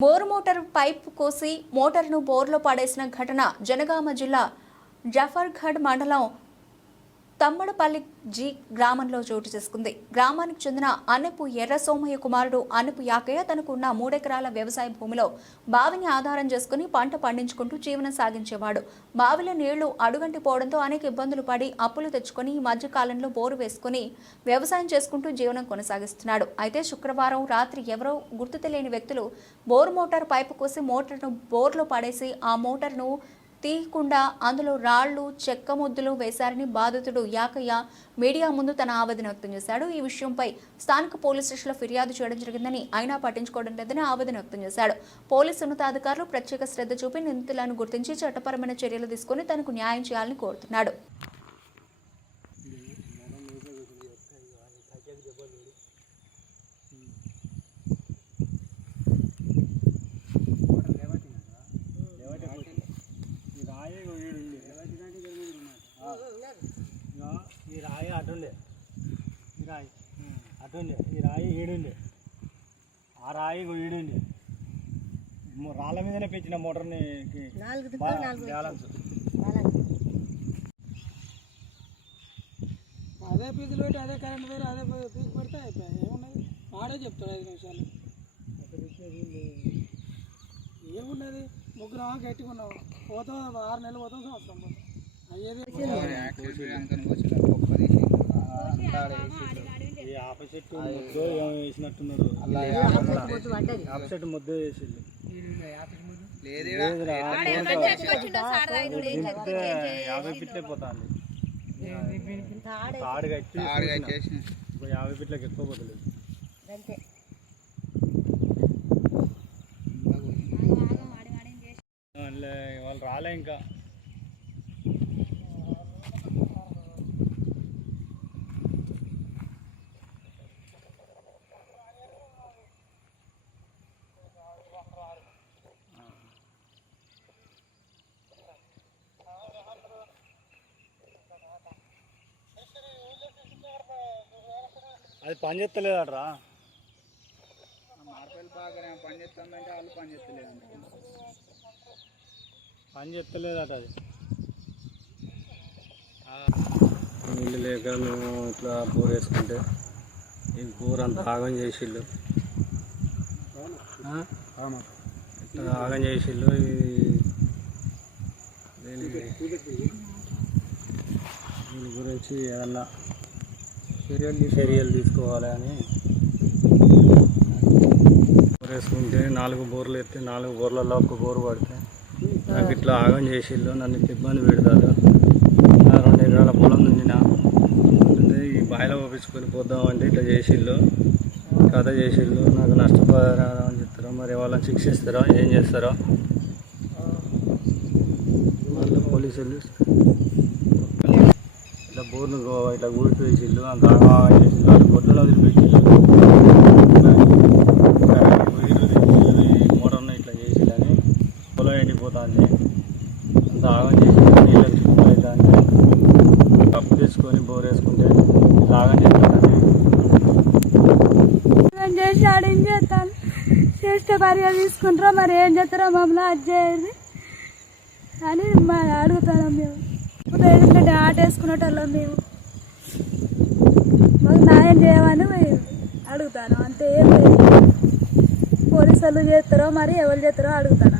Bore motor pipe కోసి మోటార్ను బోర్లో పడేసిన ఘటన జనగామ జిల్లా జఫర్ఘడ్ మండలం తమ్మడపల్లి జీ గ్రామంలో చోటు చేసుకుంది. గ్రామానికి చెందిన అనపు ఎర్ర సోమయ్య కుమారుడు అనపు యాకయ్య తనకున్న మూడెకరాల వ్యవసాయ భూమిలో బావిని ఆధారం చేసుకుని పంట పండించుకుంటూ జీవనం సాగించేవాడు. బావిలో నీళ్ళు అడుగంటి పోవడంతో అనేక ఇబ్బందులు పడి అప్పులు తెచ్చుకొని ఈ మధ్య కాలంలో బోరు వేసుకుని వ్యవసాయం చేసుకుంటూ జీవనం కొనసాగిస్తున్నాడు. అయితే శుక్రవారం రాత్రి ఎవరో గుర్తు తెలియని వ్యక్తులు బోరు మోటార్ పైపు కోసి మోటార్ను బోర్లో పడేసి ఆ మోటార్ను తీయకుండా అందులో రాళ్ళు చెక్క ముద్దులు వేశారని బాధితుడు యాకయ్య మీడియా ముందు తన ఆవేదన వ్యక్తం చేశాడు. ఈ విషయంపై స్థానిక పోలీస్ స్టేషన్లో ఫిర్యాదు చేయడం జరిగిందని అయినా పట్టించుకోవడం లేదని ఆవేదన వ్యక్తం చేశాడు. పోలీసు ఉన్నతాధికారులు ప్రత్యేక శ్రద్ధ చూపి నిందితులను గుర్తించి చట్టపరమైన చర్యలు తీసుకుని తనకు న్యాయం చేయాలని కోరుతున్నాడు ఈ రాయి ఈడుంది ఆ. ఇగో ఈ రాయి అటుండే ఈ రాయి. అటుండే ఈ రాయి ఈడుండే. ఆ రాయి మొ- రాళ్ళ మీదనే పెంచిన మోటార్ని బ్యాలెన్స్. అదే పీజులు పెట్టి అదే కరెంట్ వేరు అదే పీజు పెడితే ఏమున్నది? వాడే చెప్తాడు ఐదు నిమిషాలు. ఏమున్నది? ముగ్గురం గట్టిగా ఉన్నాం పోతాం ఆరు నెలలు పోతాం సంవత్సరం పోతాం అయ్యేది ఈ ఆప చెట్టు ముద్దు ఏమో వేసినట్టున్నారు ఆప చెట్టు ముద్దు వేసిండు యాభై పిట్లే పోతాంది. తాడు కట్టి చూసిన. ఒక యాభై పిట్లకి ఎక్కువ పోతలేదు. వాళ్ళే వాళ్ళు రాలే ఇంకా. అది పని చేస్తలేదట్రా. మార్పెల్ బాగా పని చేస్తామంటే వాళ్ళు పని చేస్తలేదంట. పని చేస్తలేదట అది. నీళ్ళు లేక మేము ఇట్లా బోర్ వేసుకుంటే ఈ బోర్ అంతా ఆగం చేసిళ్ళు? ఇట్లా ఆగం చేసిళ్ళు దీని గురించి ఏదన్నా చర్యలు చర్యలు తీసుకోవాలి అని. బోర్ వేసుకుంటే నాలుగు బోర్లు ఎత్తే నాలుగు బోర్లలో ఒక్క బోరు పడితే నాకు ఇట్లా ఆగం చేసిళ్ళు నన్ను ఇబ్బంది పెడతారు. నా రెండు ఎకరాల పొలం ఉంది నా ఉంది, ఈ బాయిలో పంపించుకొని పోద్దాం అంటే ఇట్లా చేసిళ్ళు కథ చేసిళ్ళు నాకు నష్టపరిహారం అని చెప్తారో. మరి వాళ్ళని శిక్షిస్తారో ఏం చేస్తారో? వాళ్ళు పోలీసులు ఇట్లా బోర్లు గో- ఇట్లా ఊడిపేసిళ్ళు అంత ఆగం చేసిళ్ళు వాళ్ళు గొడ్డలు వదిలిపెట్టిళ్ళు మోటార్ను ఇట్లా చేసిళ్ళని పొలం ఎండిపోతుంది. అంత ఆగం చేసి నీళ్ళకి చుట్టూ కప్పు తెచ్చుకొని బోర్ వేసుకుంటే ఆగం చేస్తానండి ఏం ఏం చేస్తాను చేస్తే భార్య తీసుకుంటారో? మరి ఏం చేస్తారో మమ్మల్ని అది చేయరు అని అడుగుతాం మేము ఇప్పుడు ఎందుకంటే ఆట మేము. మాకు న్యాయం చేయమని మేము అడుగుతాను. అంతే ఏం లేదు. పోలీసు వాళ్ళు చేస్తారో మరి ఎవరు చేస్తారో అడుగుతాను.